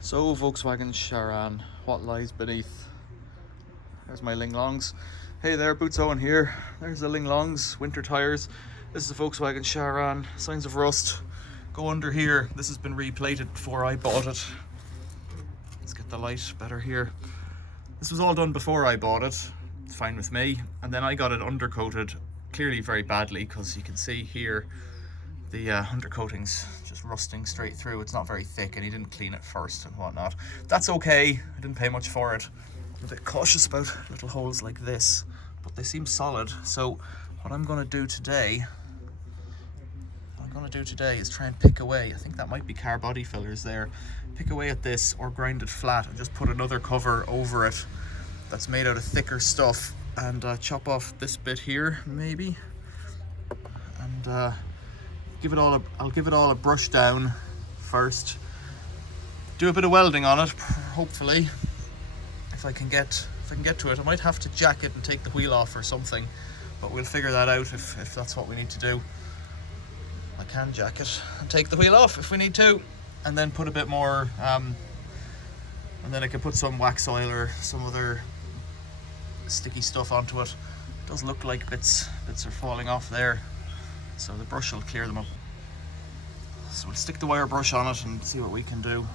So Volkswagen Sharan, what lies beneath? There's my Ling Longs. Hey there, Boots Owen here. There's the Ling Longs, winter tyres. This is the Volkswagen Sharan, signs of rust. Go under here. This has been replated before I bought it. Let's get the light better here. This was all done before I bought it. It's fine with me. And then I got it undercoated, clearly very badly, because you can see here the undercoating's just rusting straight through. It's not very thick and he didn't clean it first and whatnot. That's okay, I didn't pay much for it. I'm a bit cautious about little holes like this, but they seem solid. So what I'm gonna do today is try and pick away. I think that might be car body fillers there. Pick away at this or grind it flat and just put another cover over it that's made out of thicker stuff, and chop off this bit here maybe, and I'll give it all a brush down first. Do a bit of welding on it, hopefully, if I can get to it. I might have to jack it and take the wheel off or something, but we'll figure that out if that's what we need to do. I can jack it and take the wheel off if we need to, and then put a bit more, and then I can put some wax oil or some other sticky stuff onto it. It does look like bits are falling off there, so the brush will clear them up. So we'll stick the wire brush on it and see what we can do.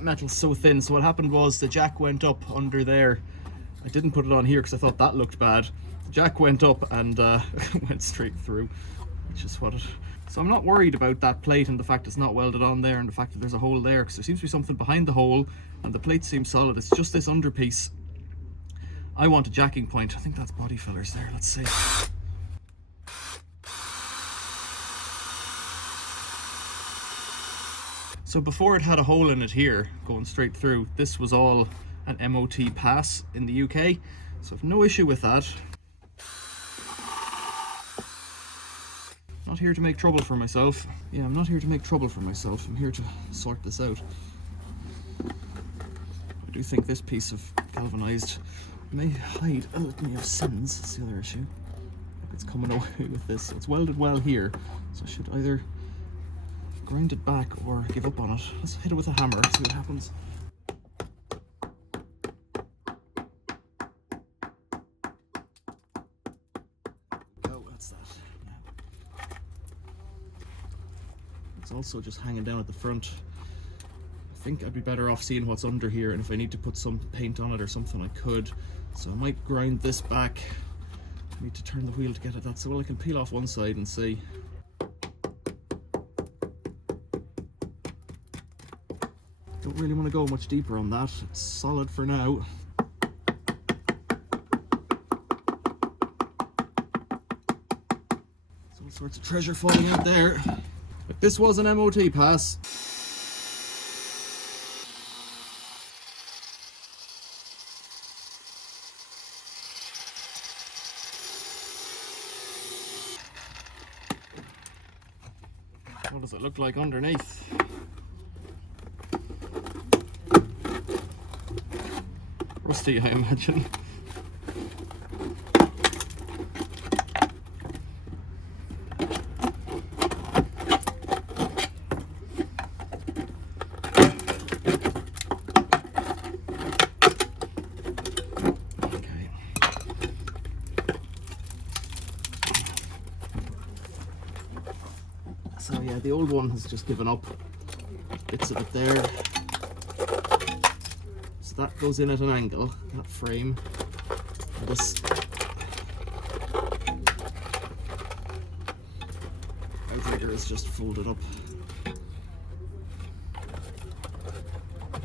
Metal's so thin, so what happened was the jack went up under there. I didn't put it on here because I thought that looked bad. The jack went up and went straight through, which is what it... So I'm not worried about that plate and the fact it's not welded on there and the fact that there's a hole there, because there seems to be something behind the hole and the plate seems solid. It's just this under piece. I want a jacking point. I think that's body fillers there. Let's see. So before it had a hole in it here, going straight through, this was all an MOT pass in the UK, so I've no issue with that. Not here to make trouble for myself. Yeah, I'm not here to make trouble for myself, I'm here to sort this out. I do think this piece of galvanized may hide a litany of sins. That's the other issue. It's coming away with this. It's welded well here, so I should either grind it back or give up on it. Let's hit it with a hammer, see what happens. Oh, that's that. Yeah. It's also just hanging down at the front. I think I'd be better off seeing what's under here, and if I need to put some paint on it or something, I could. So I might grind this back. I need to turn the wheel to get at that. So well, I can peel off one side and see. Don't really want to go much deeper on that. It's solid for now. There's all sorts of treasure falling out there. But this was an MOT pass. What does it look like underneath? Rusty, I imagine. Okay. So yeah, the old one has just given up. Bits of it there. That goes in at an angle, that frame. And this outrigger is just folded up.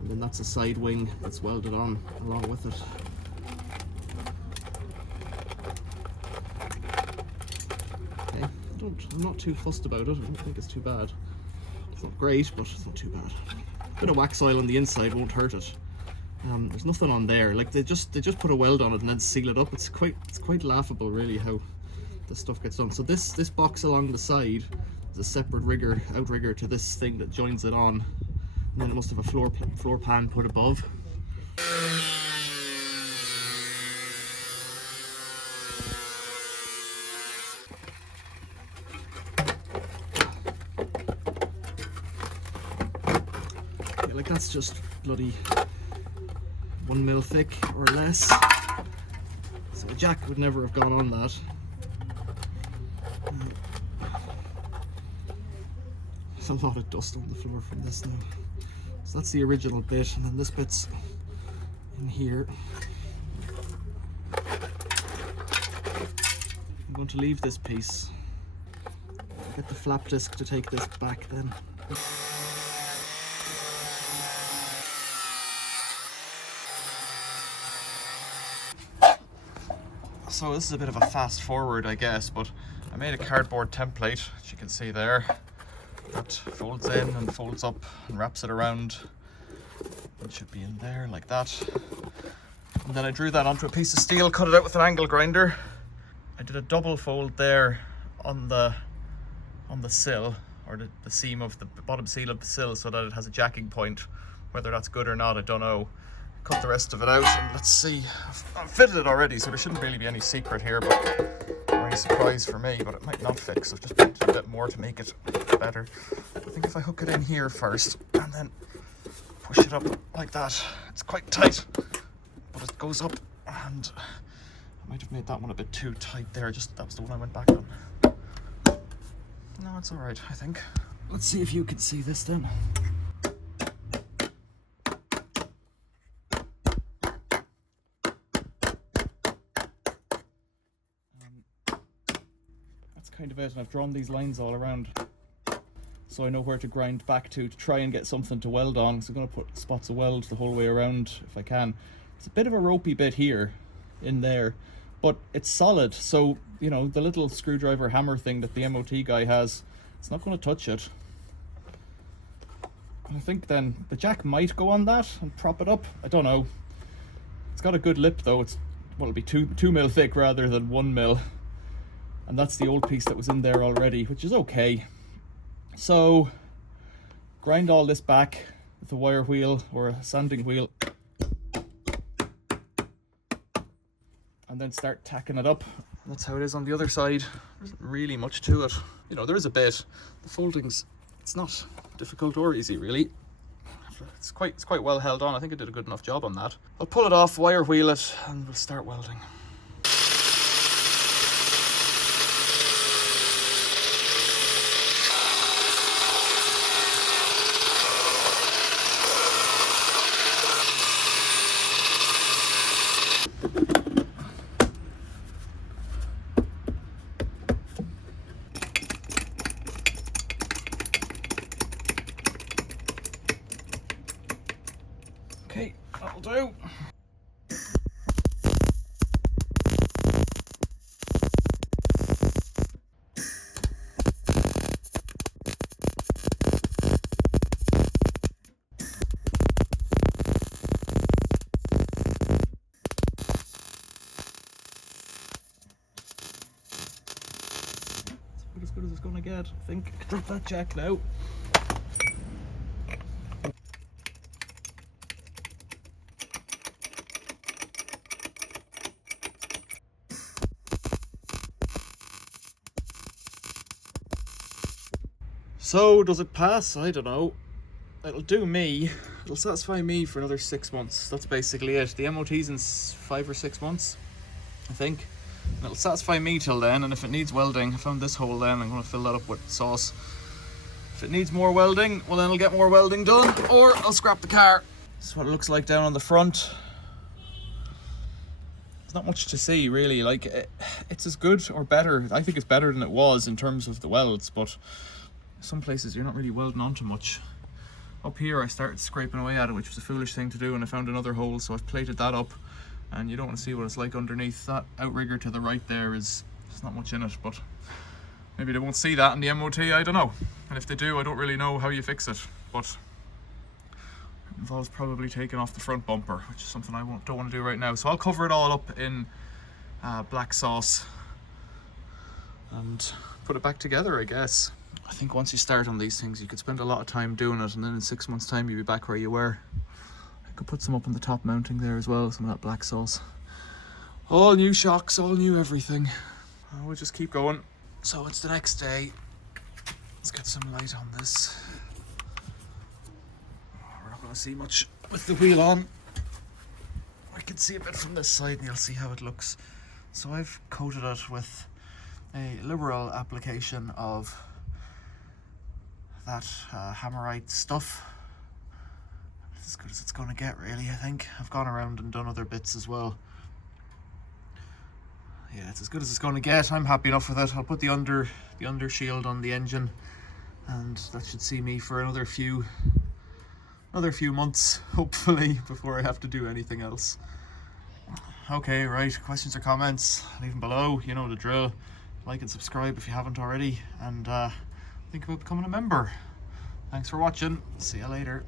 And then that's a side wing that's welded on along with it. Okay, I'm not too fussed about it. I don't think it's too bad. It's not great, but it's not too bad. A bit of wax oil on the inside won't hurt it. There's nothing on there. Like they just put a weld on it and then seal it up. It's quite laughable, really, how this stuff gets done. So this box along the side is a separate rigger, outrigger to this thing that joins it on, and then it must have a floor pan put above. Yeah, like that's just bloody 1 mil thick or less. So a jack would never have gone on that. There's a lot of dust on the floor from this now. So that's the original bit, and then this bit's in here. I'm going to leave this piece. I'll get the flap disc to take this back then. So this is a bit of a fast forward, I guess, but I made a cardboard template, as you can see there, that folds in and folds up and wraps it around. It should be in there like that. And then I drew that onto a piece of steel, cut it out with an angle grinder. I did a double fold there on the sill, or the seam of the bottom seal of the sill, so that it has a jacking point. Whether that's good or not, I don't know. Cut the rest of it out, and let's see. I've fitted it already, so there shouldn't really be any secret here, or any surprise for me, but it might not fix. I've just painted a bit more to make it better. I think if I hook it in here first and then push it up like that, it's quite tight, but it goes up, and I might have made that one a bit too tight there. That was the one I went back on. No, it's all right, I think. Let's see if you can see this then. Kind of it, and I've drawn these lines all around so I know where to grind back to try and get something to weld on. So I'm going to put spots of weld the whole way around if I can. It's a bit of a ropey bit here in there, but it's solid, so you know, the little screwdriver hammer thing that the MOT guy has, it's not going to touch it. I think then the jack might go on that and prop it up. I don't know. It's got a good lip though. It's, well, it'll be 2 mil thick rather than 1 mil. And that's the old piece that was in there already, which is okay. So, grind all this back with a wire wheel or a sanding wheel. And then start tacking it up. That's how it is on the other side. There isn't really much to it. You know, there is a bit. The folding's, it's not difficult or easy really. It's quite well held on. I think I did a good enough job on that. I'll pull it off, wire wheel it, and we'll start welding. Okay, that'll do. As good as it's gonna get, I think. Drop that jack now. So, does it pass? I don't know. It'll do me. It'll satisfy me for another 6 months. That's basically it. The MOT's in 5 or 6 months, I think. And it'll satisfy me till then, and if it needs welding, I found this hole then, I'm going to fill that up with sauce. If it needs more welding, well then I'll get more welding done, or I'll scrap the car. This is what it looks like down on the front. There's not much to see really, like it's as good or better. I think it's better than it was in terms of the welds, but some places you're not really welding onto much. Up here I started scraping away at it, which was a foolish thing to do, and I found another hole, so I've plated that up, and you don't want to see what it's like underneath. That outrigger to the right there there's not much in it, but maybe they won't see that in the MOT, I don't know. And if they do, I don't really know how you fix it, but it involves probably taking off the front bumper, which is something I don't want to do right now. So I'll cover it all up in black sauce and put it back together, I guess. I think once you start on these things, you could spend a lot of time doing it, and then in 6 months' time, you'll be back where you were. I could put some up on the top mounting there as well, some of that black sauce. All new shocks, all new everything. We'll just keep going. So it's the next day. Let's get some light on this. We're not going to see much with the wheel on. I can see a bit from this side and you'll see how it looks. So I've coated it with a liberal application of that hammerite stuff. It's as good as it's going to get, really, I think. I've gone around and done other bits as well. Yeah, it's as good as it's going to get. I'm happy enough with it. I'll put the under shield on the engine, and that should see me for another few months, hopefully, before I have to do anything else. Okay, right, questions or comments, leave them below. You know the drill. Like and subscribe if you haven't already, and think about becoming a member. Thanks for watching. See you later.